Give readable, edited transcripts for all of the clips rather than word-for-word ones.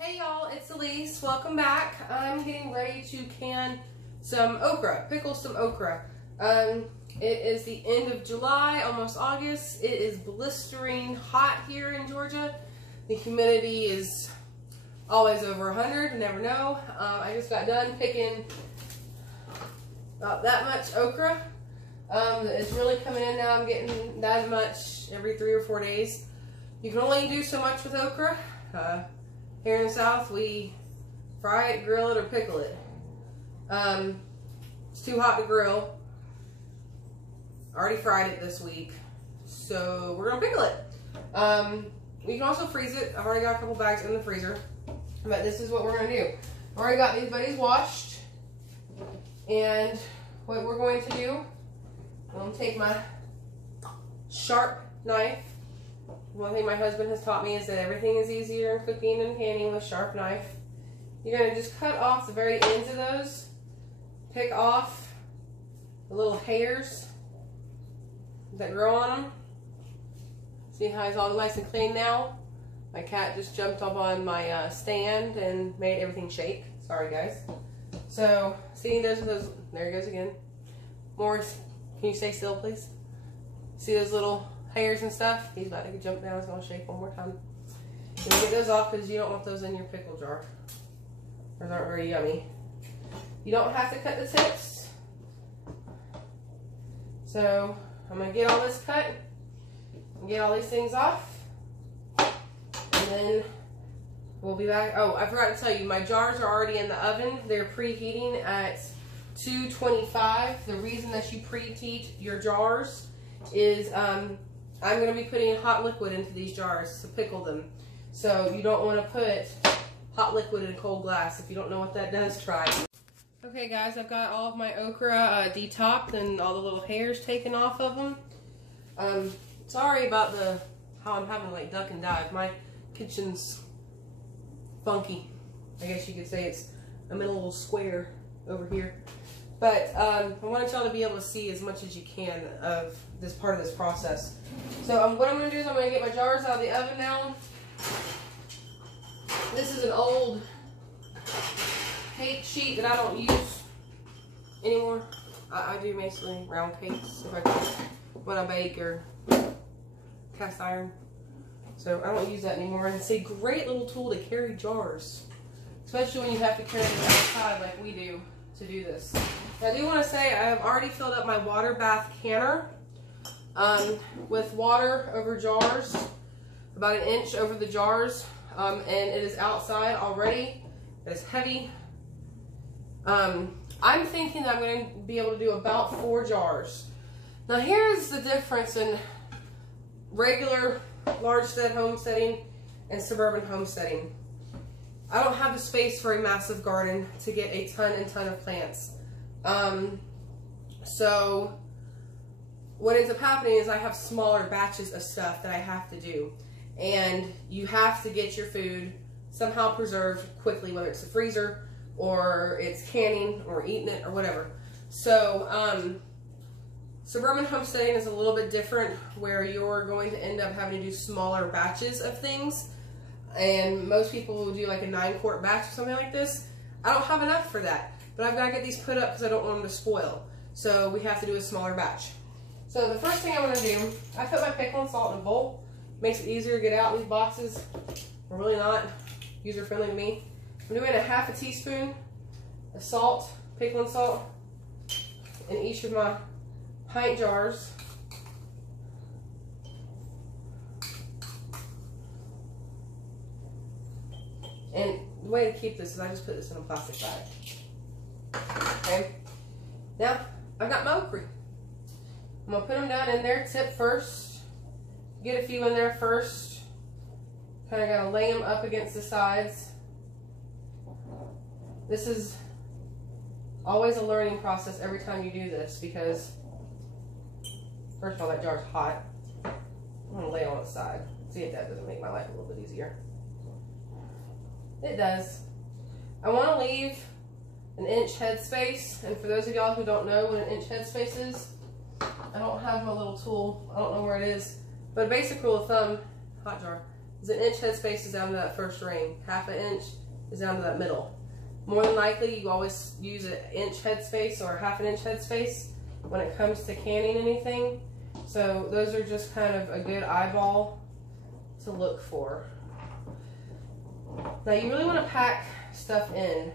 Hey y'all, it's Elise. Welcome back. I'm getting ready to can some okra, pickle some okra. It is the end of July, almost August. It is blistering hot here in Georgia. The humidity is always over 100, you never know. I just got done picking about that much okra. It's really coming in now. I'm getting that much every 3 or 4 days. You can only do so much with okra. Here in the South, we fry it, grill it, or pickle it. It's too hot to grill. Already fried it this week, so we're gonna pickle it. You can also freeze it. I've already got a couple bags in the freezer, but this is what we're gonna do. I've already got these buddies washed, and what we're going to do, I'm gonna take my sharp knife. One thing my husband has taught me is that everything is easier in cooking and canning with a sharp knife. You're going to just cut off the very ends of those. Pick off the little hairs that grow on them. See how it's all nice and clean now? My cat just jumped up on my stand and made everything shake. Sorry guys. So, see those, there he goes again. Morris, can you stay still please? See those little hairs and stuff? He's about to jump down. He's going to shake one more time. You get those off because you don't want those in your pickle jar. Those aren't very yummy. You don't have to cut the tips. So I'm going to get all this cut and get all these things off. And then we'll be back. Oh, I forgot to tell you, my jars are already in the oven. They're preheating at 225. The reason that you preheat your jars is I'm going to be putting hot liquid into these jars to pickle them. So you don't want to put hot liquid in cold glass. If you don't know what that does, try it. Okay guys, I've got all of my okra detopped and all the little hairs taken off of them. Sorry about how I'm having to like duck and dive. My kitchen's funky. I guess you could say I'm in a little square over here. But I wanted y'all to be able to see as much as you can of this part of this process. So what I'm going to do is I'm going to get my jars out of the oven now. This is an old cake sheet that I don't use anymore. I do mostly round cakes when I bake or cast iron. So I don't use that anymore. And it's a great little tool to carry jars, especially when you have to carry them outside like we do to do this. Now, I do want to say I have already filled up my water bath canner with water over jars, about 1 inch over the jars, and it is outside already. It's heavy. I'm thinking that I'm going to be able to do about 4 jars. Now here's the difference in regular large-stead homesteading and suburban homesteading. I don't have the space for a massive garden to get a ton and ton of plants. So what ends up happening is I have smaller batches of stuff that I have to do. And you have to get your food somehow preserved quickly, whether it's the freezer or it's canning or eating it or whatever. So suburban homesteading is a little bit different, where you're going to end up having to do smaller batches of things. And most people will do like a 9-quart batch or something like this. I don't have enough for that, but I've got to get these put up because I don't want them to spoil. So we have to do a smaller batch. So the first thing I'm going to do, I put my pickle and salt in a bowl. Makes it easier to get out. These boxes are really not user friendly to me. I'm doing a 1/2 teaspoon of salt, pickle and salt, in each of my pint jars. And the way to keep this is I just put this in a plastic bag. Okay. Now, I've got my okra. I'm going to put them down in there, tip first. Get a few in there first. Kind of got to lay them up against the sides. This is always a learning process every time you do this, because first of all, that jar's hot. I'm going to lay it on the side. See if that doesn't make my life a little bit easier. It does. I want to leave an inch headspace, and for those of y'all who don't know what an inch headspace is, I don't have my little tool. I don't know where it is. But a basic rule of thumb, hot jar, is 1 inch headspace is down to that first ring. 1/2 inch is down to that middle. More than likely, you always use 1 inch headspace or 1/2 inch headspace when it comes to canning anything. So those are just kind of a good eyeball to look for. Now you really want to pack stuff in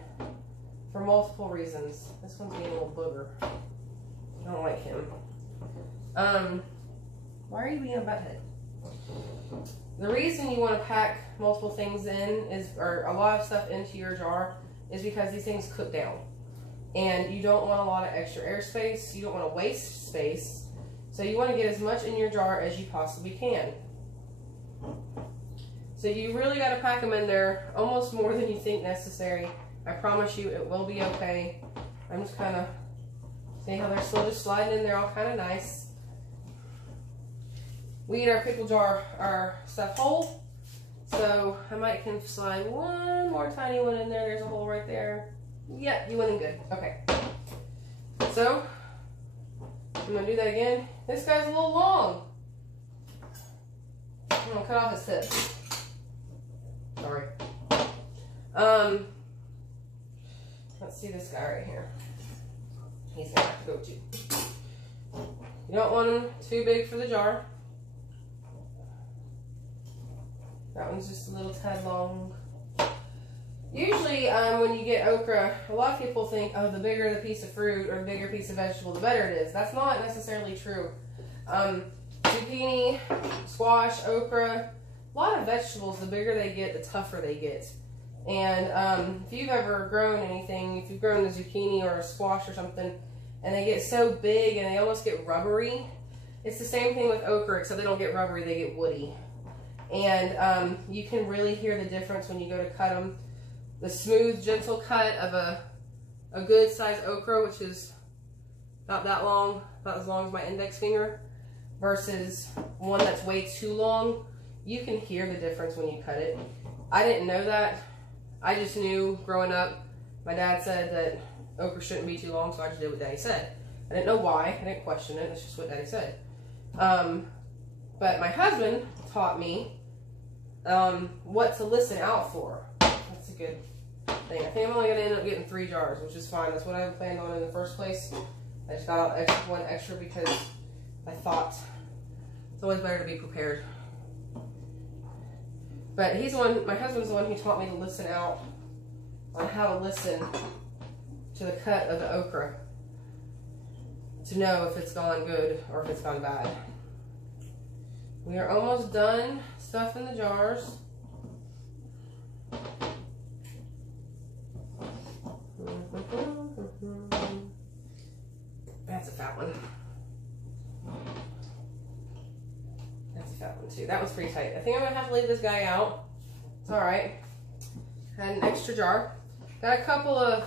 for multiple reasons. This one's being a little booger. I don't like him. Why are you being a butthead? The reason you want to pack multiple things in or a lot of stuff into your jar is because these things cook down. And you don't want a lot of extra airspace. You don't want to waste space. So you want to get as much in your jar as you possibly can. So you really got to pack them in there almost more than you think necessary. I promise you it will be okay. I'm just kind of, see how they're still just sliding in there all kind of nice. We eat our pickle jar, our stuff whole. So I might can slide one more tiny one in there. There's a hole right there. Yep, you went in good. Okay. So I'm going to do that again. This guy's a little long. I'm going to cut off his tip. Sorry. Let's see this guy right here. He's going to have to go too. You don't want him too big for the jar. That one's just a little tad long. Usually, when you get okra, a lot of people think, oh, the bigger the piece of fruit or the bigger piece of vegetable, the better it is. That's not necessarily true. Zucchini, squash, okra, a lot of vegetables, the bigger they get, the tougher they get. And if you've ever grown anything, if you've grown a zucchini or a squash or something, and they get so big and they almost get rubbery, it's the same thing with okra, except they don't get rubbery, they get woody. And you can really hear the difference when you go to cut them. The smooth, gentle cut of a good size okra, which is about that long, about as long as my index finger, versus one that's way too long. You can hear the difference when you cut it. I didn't know that. I just knew growing up, my dad said that okra shouldn't be too long, so I just did what Daddy said. I didn't know why. I didn't question it. It's just what Daddy said. But my husband taught me what to listen out for. That's a good thing. I think I'm only going to end up getting 3 jars, which is fine. That's what I planned on in the first place. I just got out one extra because I thought it's always better to be prepared. But he's the one, my husband's the one who taught me to listen out on how to listen to the cut of the okra to know if it's gone good or if it's gone bad. We are almost done stuffing the jars. That's a fat one. That's a fat one too. That one's pretty tight. I think I'm going to have to leave this guy out. It's alright. Had an extra jar. Got a couple of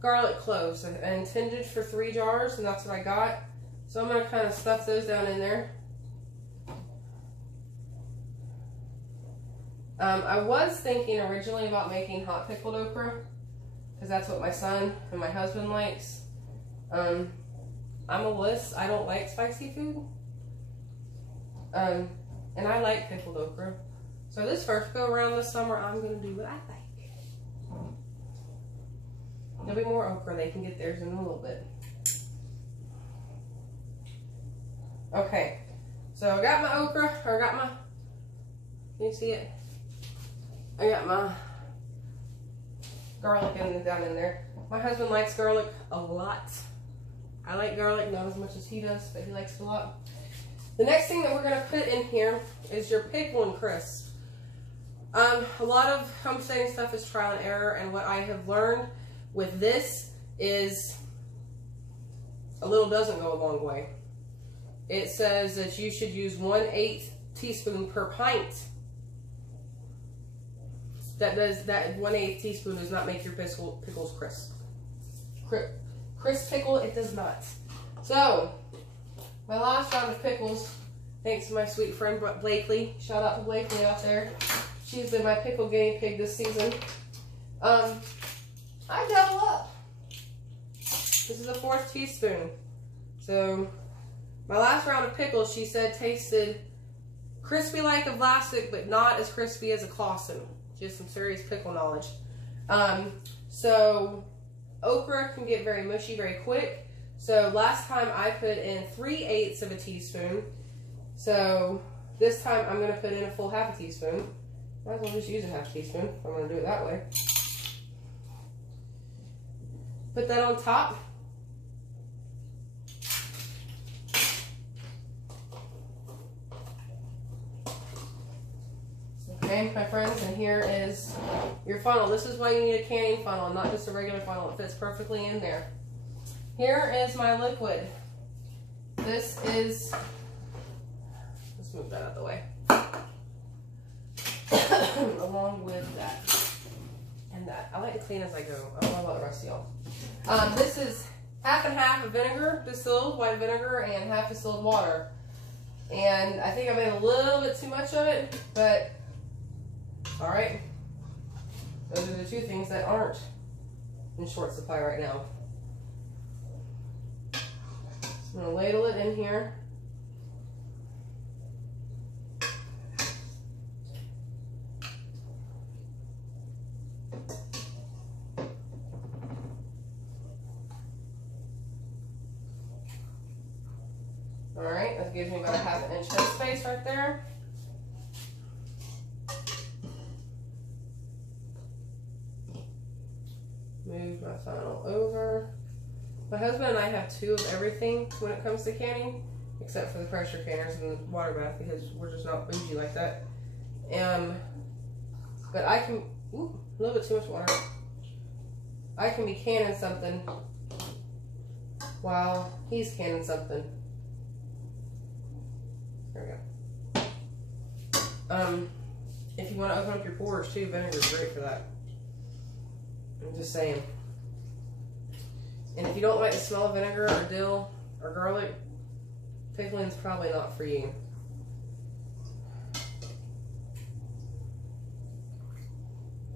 garlic cloves. I intended for 3 jars, and that's what I got. So I'm going to kind of stuff those down in there. I was thinking originally about making hot pickled okra, because that's what my son and my husband likes. I'm a wuss. I don't like spicy food. And I like pickled okra. So this first go around this summer, I'm going to do what I like. There'll be more okra. They can get theirs in a little bit. Okay. So I got my okra, or I got my, can you see it? I got my garlic down in there. My husband likes garlic a lot. I like garlic, not as much as he does, but he likes it a lot. The next thing that we're going to put in here is your Pickling crisp. A lot of homesteading stuff is trial and error, and what I have learned with this is a little doesn't go a long way. It says that you should use 1/8 teaspoon per pint. That 1/8 teaspoon does not make your pickles crisp. Crisp pickle, it does not. So, my last round of pickles, thanks to my sweet friend Blakely. Shout out to Blakely out there. She's been my pickle guinea pig this season. I double up. This is a 4th teaspoon. So, my last round of pickles, she said, tasted crispy like a Vlasic, but not as crispy as a Clausen. Just some serious pickle knowledge. So okra can get very mushy very quick. So last time I put in 3/8 of a teaspoon. So this time I'm going to put in a full half a teaspoon. Might as well just use a half teaspoon if I'm going to do it that way. Put that on top. Okay, my friends, and here is your funnel. This is why you need a canning funnel, not just a regular funnel. It fits perfectly in there. Here is my liquid. This is, let's move that out of the way. Along with that and that. I like to clean as I go. I don't know about the rest of y'all. This is half and half of vinegar, distilled white vinegar, and half distilled water. And I think I made a little bit too much of it, but all right. Those are the two things that aren't in short supply right now. I'm going to ladle it in here. All right, that gives me about a half an inch head space right there. Move my funnel over. My husband and I have 2 of everything when it comes to canning, except for the pressure canners and the water bath, because we're just not bougie like that. But I can, ooh, a little bit too much water. I can be canning something while he's canning something. There we go. If you want to open up your pores too, vinegar is great for that. I'm just saying. And if you don't like the smell of vinegar or dill or garlic, pickling's probably not for you.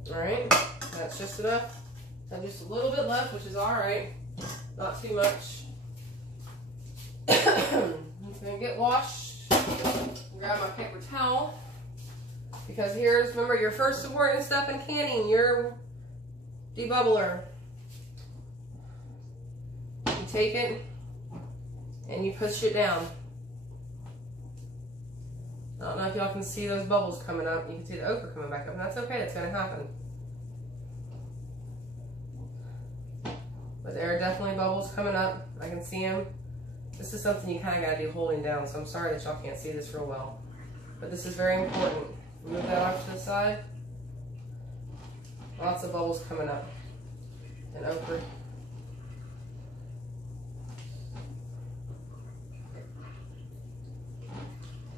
Alright, that's just enough. And just a little bit left, which is alright. Not too much. I'm going to get washed. Grab my paper towel. Because here's, remember, your first important step in canning, your debubbler. You take it and you push it down. I don't know if y'all can see those bubbles coming up. You can see the okra coming back up, and that's okay, that's going to happen. But there are definitely bubbles coming up. I can see them. This is something you kind of got to do holding down, so I'm sorry that y'all can't see this real well. But this is very important. Move that off to the side. Lots of bubbles coming up. And okra.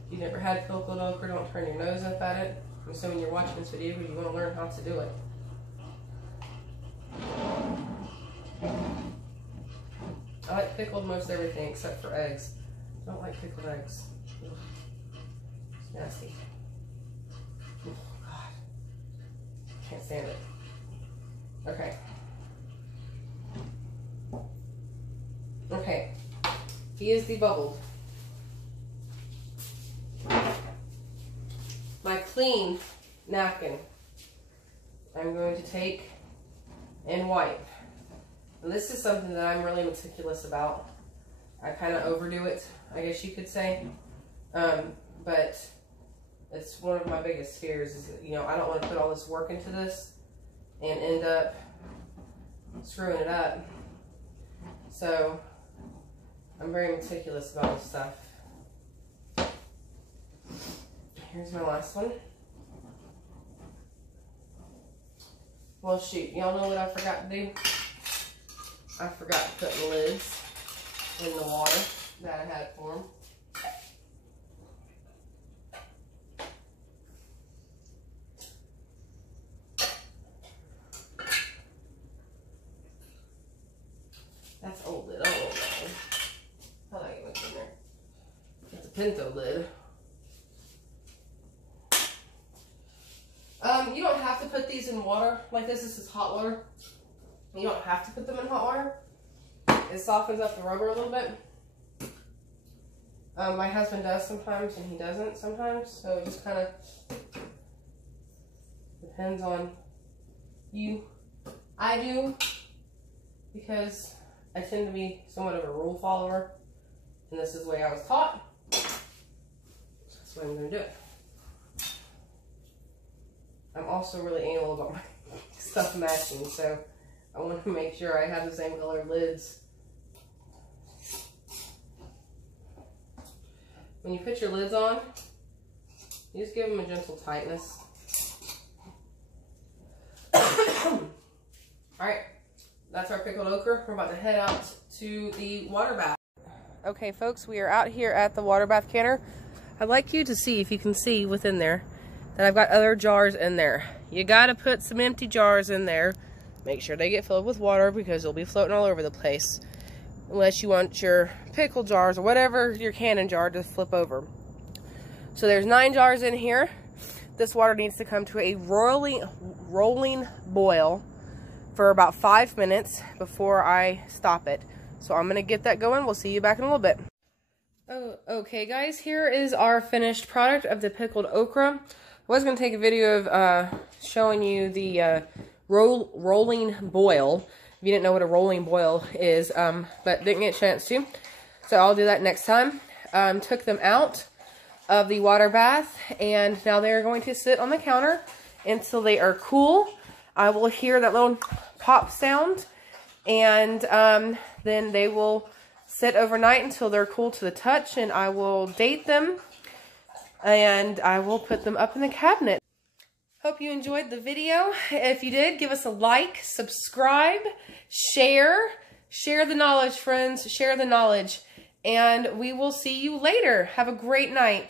If you've never had pickled okra, don't turn your nose up at it. I'm assuming you're watching this video because you want to learn how to do it. I like pickled most everything except for eggs. I don't like pickled eggs. Ugh. It's nasty. Oh, God. Can't stand it. Okay. Okay. He is debubbled. My clean napkin, I'm going to take and wipe. And this is something that I'm really meticulous about. I kind of overdo it, I guess you could say. But it's one of my biggest fears is, you know, I don't want to put all this work into this and end up screwing it up. So I'm very meticulous about this stuff. Here's my last one. Well, shoot, y'all know what I forgot to do? I forgot to put the lids in the water that I had for them. That's old lid. I don't know that one. How did I get what's in there? It's a Pinto lid. You don't have to put these in water like this. This is hot water. You don't have to put them in hot water. It softens up the rubber a little bit. My husband does sometimes and he doesn't sometimes, so it just kind of depends on you. I do, because I tend to be somewhat of a rule follower, and this is the way I was taught. That's the way I'm going to do it. I'm also really anal about my stuff matching, so I want to make sure I have the same color lids. When you put your lids on, you just give them a gentle tightness. Alright, that's our pickled okra. We're about to head out to the water bath. Okay folks, we are out here at the water bath canner. I'd like you to see, if you can see within there, that I've got other jars in there. You gotta put some empty jars in there. Make sure they get filled with water because they'll be floating all over the place. Unless you want your pickle jars or whatever, your cannon jar to flip over. So there's 9 jars in here. This water needs to come to a rolling boil for about 5 minutes before I stop it. So I'm gonna get that going. We'll see you back in a little bit. Oh, okay guys, here is our finished product of the pickled okra. I was going to take a video of showing you the rolling boil, if you didn't know what a rolling boil is, but didn't get a chance to. So I'll do that next time. Took them out of the water bath, and now they're going to sit on the counter until they are cool. I will hear that little pop sound, and then they will sit overnight until they're cool to the touch, and I will date them. And I will put them up in the cabinet. Hope you enjoyed the video. If you did, give us a like, subscribe, share. Share the knowledge, friends. Share the knowledge. And we will see you later. Have a great night.